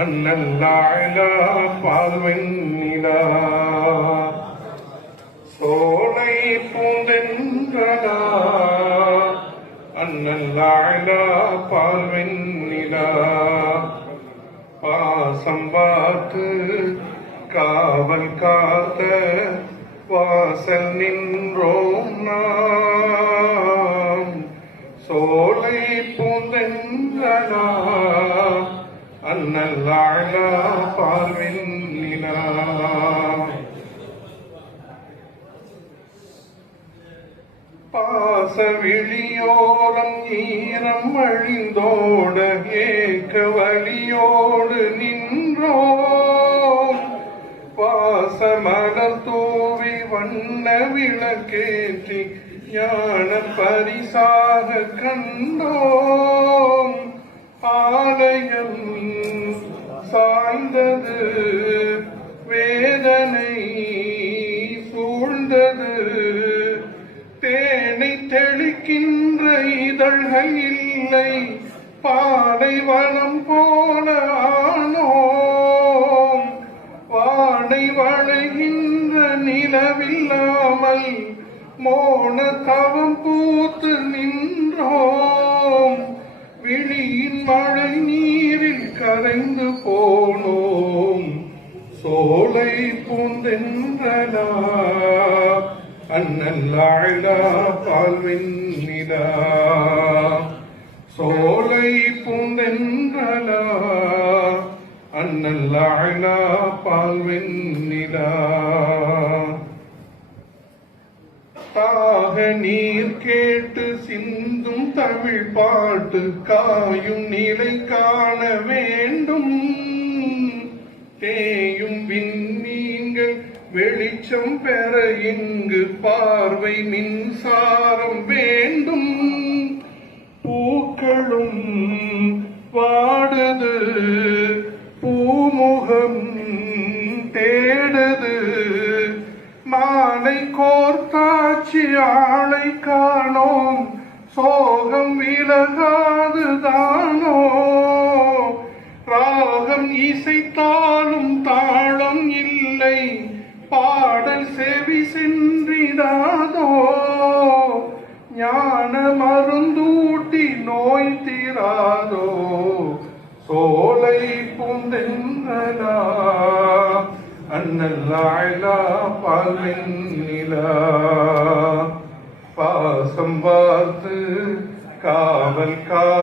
அண்ணல்லாயிலா பால்வெண்ணிலா சோலை பூந்தென்றலா அண்ணல்லாயிலா பால்வெண்ணிலா பாசம் பார்த்து காவல் காத்த வாசல் நின்றோம் நாம் சோலை பூந்தென்றலா அண்ணல்லாயிலா பால்வெண்ணிலா பாச விழியோரம் ஈரம் அழிந்தோட ஏக்க வழியோடு நின்றோம் பாச மலர் தூவி வண்ண விளக்கேற்றி ஞான பரிசாக கண்டோம் ஆலயம் சாய்ந்தது வேதனை சூழ்ந்தது தேனை தெளிக்கின்ற இதழ்கள் இல்லை பாலைவனம் போல ஆனோம் வானை வளைகின்ற நிலவில்லாமல் மோன தவம் பூத்து நின்றோம் விழியின் மழை நீரில் கரைந்து போனோம் சோலை பூந்தென்றலா அண்ணல்லாயிலா பால்வெண்ணிலா சோலை பூந்தென்றலா அண்ணல்லாயிலா பால்வெண்ணிலா தாக நீர் கேட்டு சிந்தும் தமிழ் பாட்டு காயும் நிலை காண வேண்டும் தேயும் விண்மீன்கள் வெளிச்சம் பெற இங்கு பார்வை மின்சாரம் வேண்டும் பூக்களும் வாடுது பூமுகம் தேடுது மாலை கோர்த்தாட்சி ஆளை காணோம் சோகம் விலகாதுதானோ ராகம் இசைத்தாலும் தாளம் இல்லை பாடல் செவி சென்றிடாதோ ஞான மருந்தூட்டி நோய் தீராதோ சோலை பூந்தென்றலா அண்ணல்லாயிலா பால்வெண்ணிலா பாசம் பார்த்து காவல்